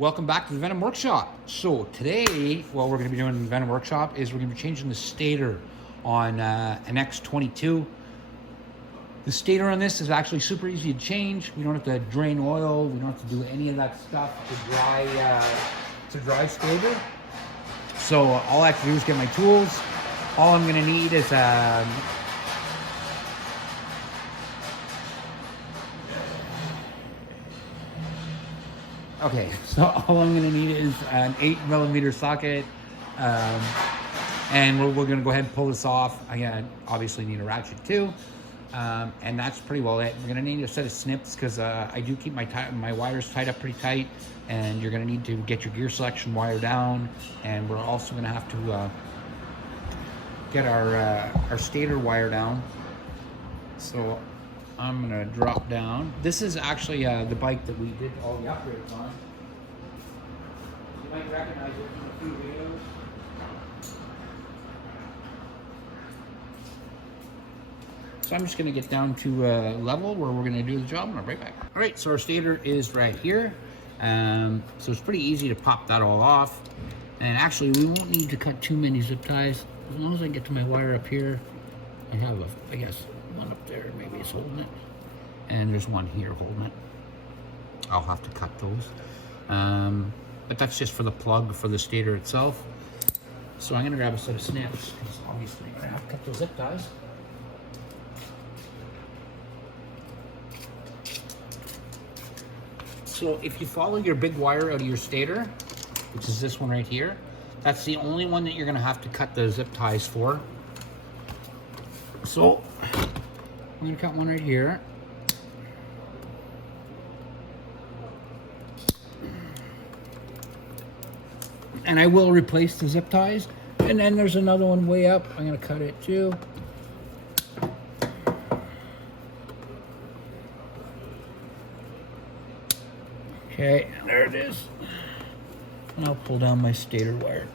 Welcome back to the Venom Workshop. So today, what we're going to be doing in the Venom Workshop is we're going to be changing the stator on an X22. The stator on this is actually super easy to change. We don't have to drain oil. We don't have to do any of that stuff to dry stator. So all I have to do is get my tools. All I'm going to need is okay, so all I'm going to need is an 8mm socket, and we're going to go ahead and pull this off. I obviously need a ratchet too, and that's pretty well it. We're going to need a set of snips because I do keep my wires tied up pretty tight, and you're going to need to get your gear selection wire down, and we're also going to have to get our stator wire down. So I'm gonna drop down. This is actually the bike that we did all the upgrades on. You might recognize it from a few videos. So I'm just gonna get down to a level where we're gonna do the job and I'll be right back. All right, so our stator is right here. So it's pretty easy to pop that all off. And actually we won't need to cut too many zip ties. As long as I get to my wire up here, I have I guess, one up there maybe is holding it, and there's one here holding it. I'll have to cut those, but that's just for the plug for the stator itself. So I'm gonna grab a set of snips because obviously I'm gonna have to cut those zip ties. So if you follow your big wire out of your stator, which is this one right here, that's the only one that you're gonna have to cut the zip ties for. So I'm gonna cut one right here. And I will replace the zip ties. And then there's another one way up. I'm gonna cut it too. Okay, there it is. And I'll pull down my stator wire.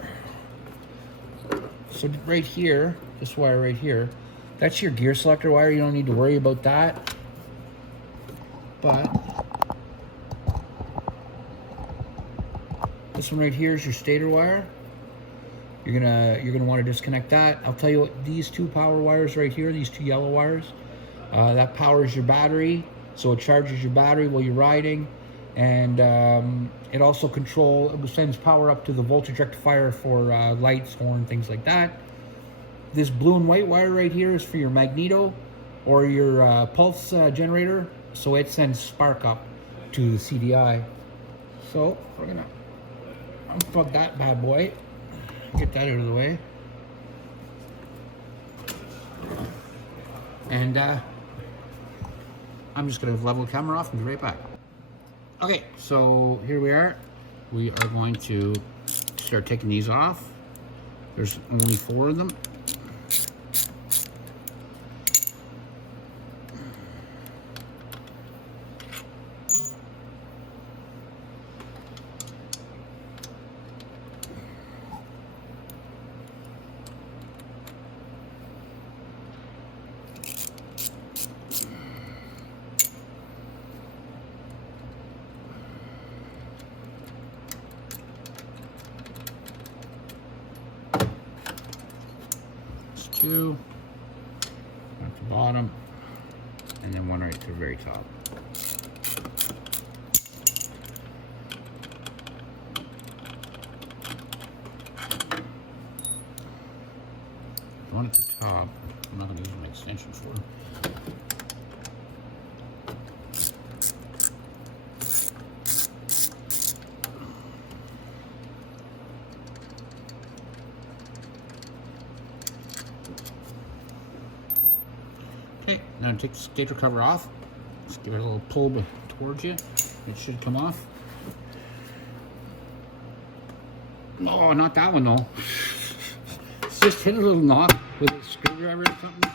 So right here, this wire right here, that's your gear selector wire. You don't need to worry about that. But this one right here is your stator wire. You're gonna want to disconnect that. I'll tell you what, these two power wires right here, these two yellow wires, that powers your battery. So it charges your battery while you're riding, and it also sends power up to the voltage rectifier for lights, horn, things like that. This blue and white wire right here is for your magneto or your pulse generator, so it sends spark up to the CDI. So we're gonna unplug that bad boy, get that out of the way, and I'm just gonna level the camera off and be right back. Okay, so here we are. We are going to start taking these off. There's only 4 of them. Two at the bottom, and then one right to the very top. The one at the top, I'm not going to use my extension for. Okay, now take the stator cover off. Just give it a little pull towards you. It should come off. No, not that one though. It's just hit a little knot with a screwdriver or something.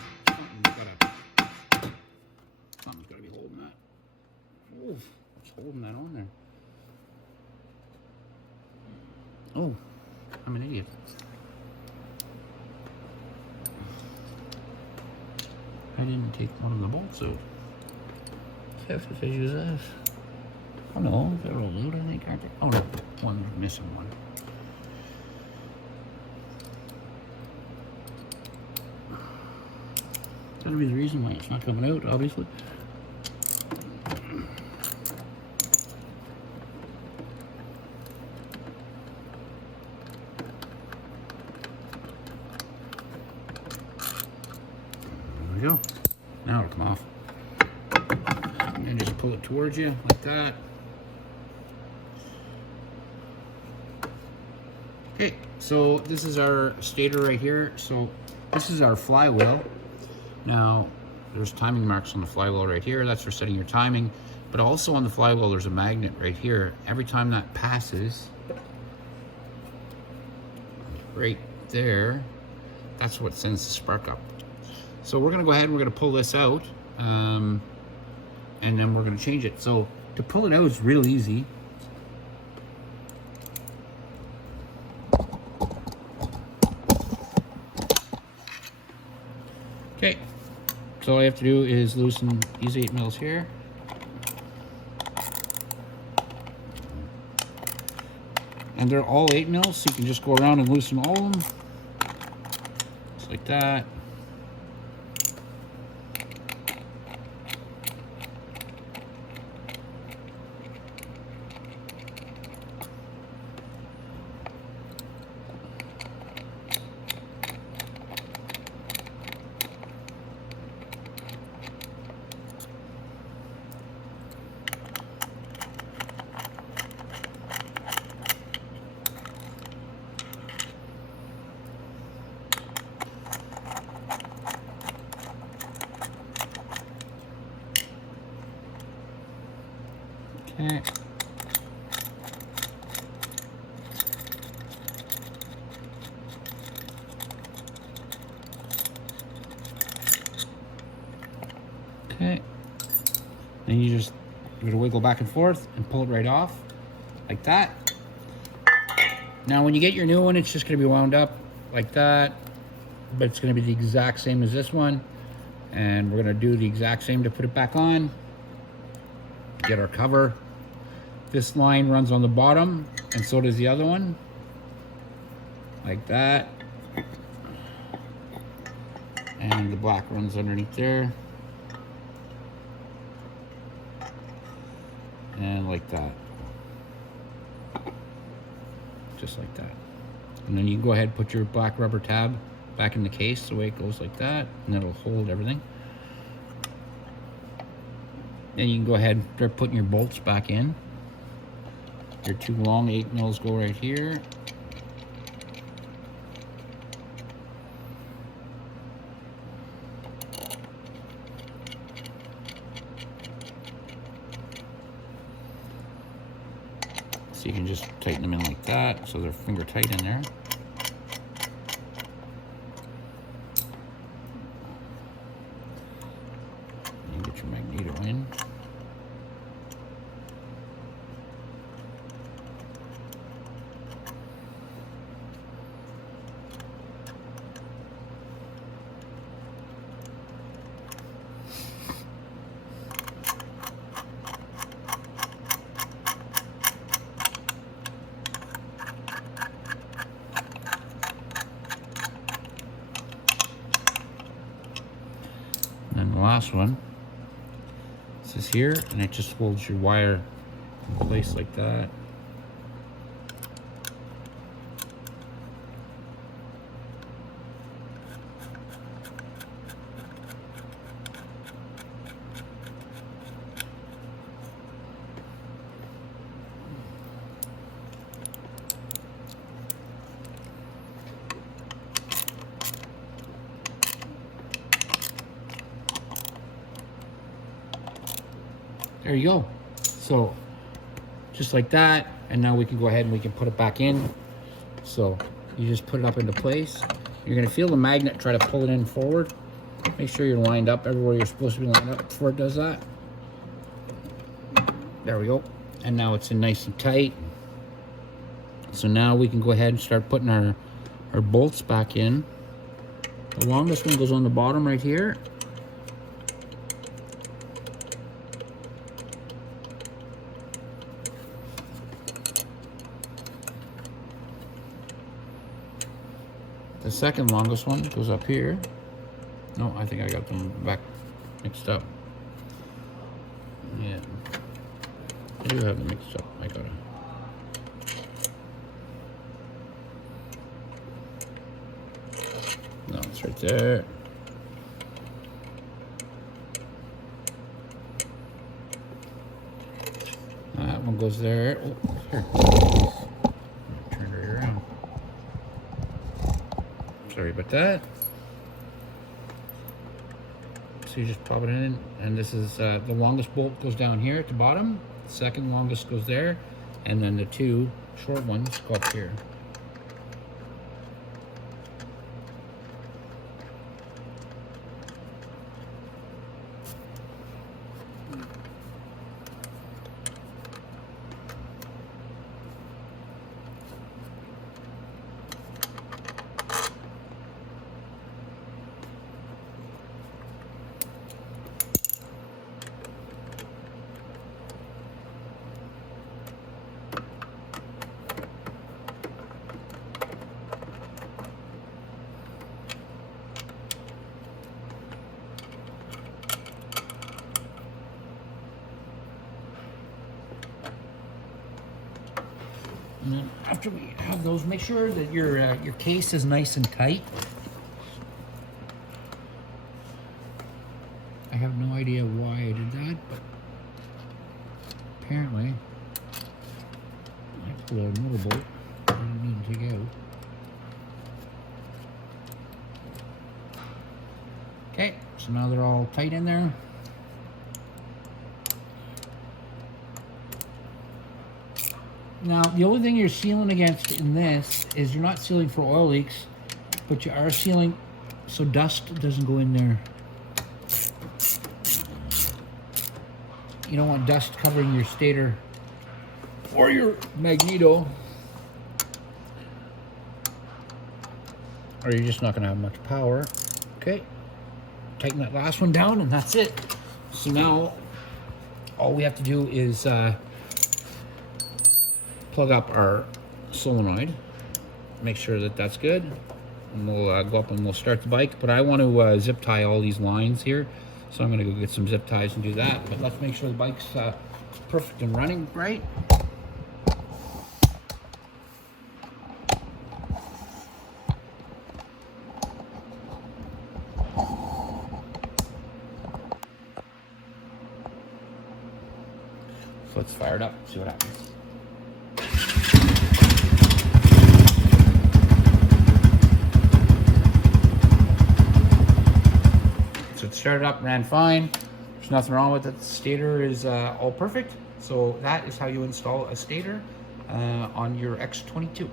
Something's gotta be holding that. Oh, it's holding that on there. Oh, I'm an idiot. I didn't take one of the bolts out. So if I use this. Oh no, they're all loose, I think, aren't they? Oh no. missing one. That'll be the reason why it's not coming out, obviously. There we go. Now it'll come off. And then just pull it towards you like that. Okay, so this is our stator right here. So this is our flywheel. Now, there's timing marks on the flywheel right here. That's for setting your timing. But also on the flywheel, there's a magnet right here. Every time that passes, right there, that's what sends the spark up. So we're gonna go ahead and we're gonna pull this out, and then we're gonna change it. So to pull it out is real easy. Okay, so all I have to do is loosen these 8 mils here. And they're all 8 mils, so you can just go around and loosen all of them. Just like that. Okay. Okay. Then you just give it a wiggle back and forth and pull it right off like that. Now when you get your new one, it's just going to be wound up like that, but it's going to be the exact same as this one. And we're going to do the exact same to put it back on. Get our cover. This line runs on the bottom, and so does the other one. Like that. And the black runs underneath there. And like that. Just like that. And then you can go ahead and put your black rubber tab back in the case the way it goes like that, and that'll hold everything. Then you can go ahead and start putting your bolts back in. Your 2 long 8 mils go right here. So you can just tighten them in like that, so they're finger tight in there. You get your magneto in. And the last one, this is here, and it just holds your wire in place like that. There you go. So just like that, and now we can go ahead and we can put it back in. So you just put it up into place. You're gonna feel the magnet try to pull it in forward. Make sure you're lined up everywhere you're supposed to be lined up before it does that. There we go. And now it's in nice and tight. So now we can go ahead and start putting our bolts back in. The longest one goes on the bottom right here. The second longest one goes up here. No, I think I got them back mixed up. Yeah, I do have them mixed up. I gotta. No, it's right there. That one goes there. Oh, here. Turn it around. Sorry about that. So you just pop it in, and this is the longest bolt goes down here at the bottom. The second longest goes there, and then the two short ones go up here. And then after we have those, make sure that your case is nice and tight. I have no idea why I did that, but apparently that's a little motor bolt I didn't need to take out. Okay, so now they're all tight in there. Now, the only thing you're sealing against in this is you're not sealing for oil leaks, but you are sealing so dust doesn't go in there. You don't want dust covering your stator or your magneto, or you're just not going to have much power. Okay, tighten that last one down and that's it. So now all we have to do is plug up our solenoid, make sure that that's good, and we'll go up and we'll start the bike. But I want to zip tie all these lines here, so I'm going to go get some zip ties and do that. But let's make sure the bike's perfect and running right. So let's fire it up, see what happens. So it started up, ran fine. There's nothing wrong with it. The stator is all perfect. So that is how you install a stator on your X22.